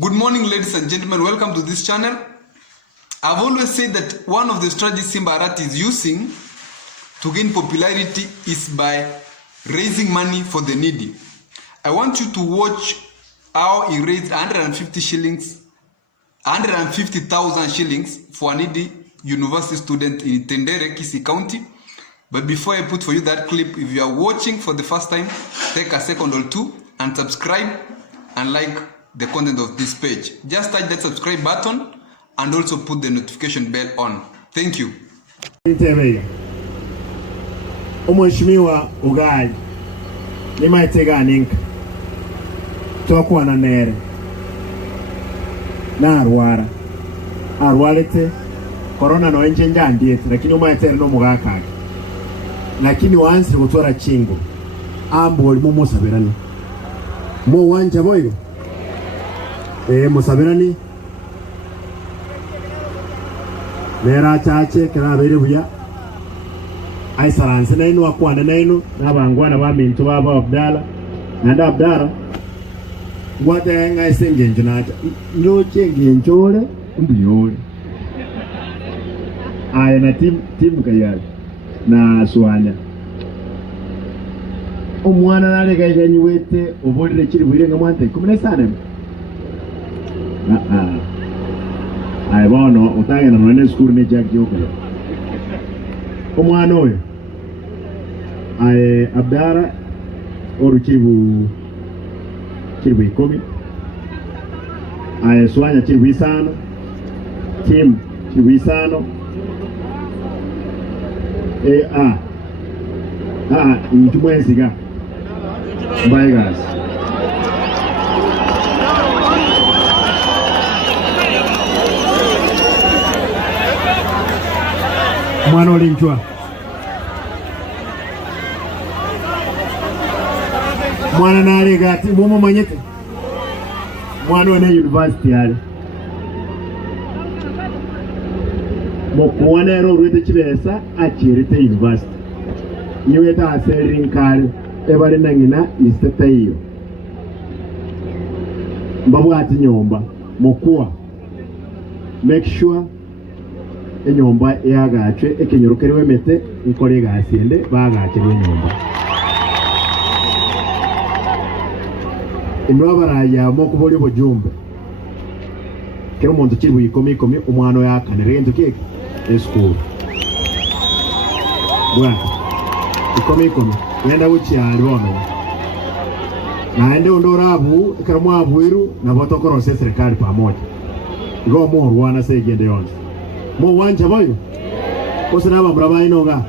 Good morning, ladies and gentlemen. Welcome to this channel. I've always said that one of the strategies Simba Arati is using to gain popularity is by raising money for the needy. I want you to watch how he raised 150 shillings, 150,000 shillings for a needy university student in Tendere, Kisii County. But before I put for you that clip, if you are watching for the first time, take a second or two and subscribe and like the content of this page. Just touch that subscribe button and also put the notification bell on. Thank you. Mheshimiwa Ugai nimaitega ninka tokwa na nere na arwarete corona no enje njandiete lakini umaitere no mugakake lakini wansi gutwara chingo ambo oli mumusabirani mo wanja boyo musabirani nera chache karabere buya aisaranse naino akwana naino nabangwana bamintu baba Abdala nanda Abdala ngwate ngaisengenje nacha nyoche ngenjole mbiyole aya na team kayali na swanya omwana nale gajenyi wete obolire kiri bwire ngamwante kumene sana aya bono utange na none school ne jack yoka omwana oyo aya Abdala orukibu ikomi aya swanya kiri isano team kiri isano intumwensiga bye guys. Mwana olinchwa mwana nale gati mumo manyete mwana wana university yale mokuwana ero urwete chibesa achirite university niweta asering kale ebali nangina isteta iyo mbabu ati nyomba mokuwa make sure enyomba yagache ekenyerukerewe mete ikore gasinde bagakirwe nyomba ino baraya mo kuboli bojumbe kero muntu kiri buyikomi umwana yakanere ento keke eschool bwa ikomi yenda uchiali bono naende undorabu kero mwabwiru na botokorose serikali pamoja ngo mo rwana segende yonse mo wanja boyo osana bamra bayinoga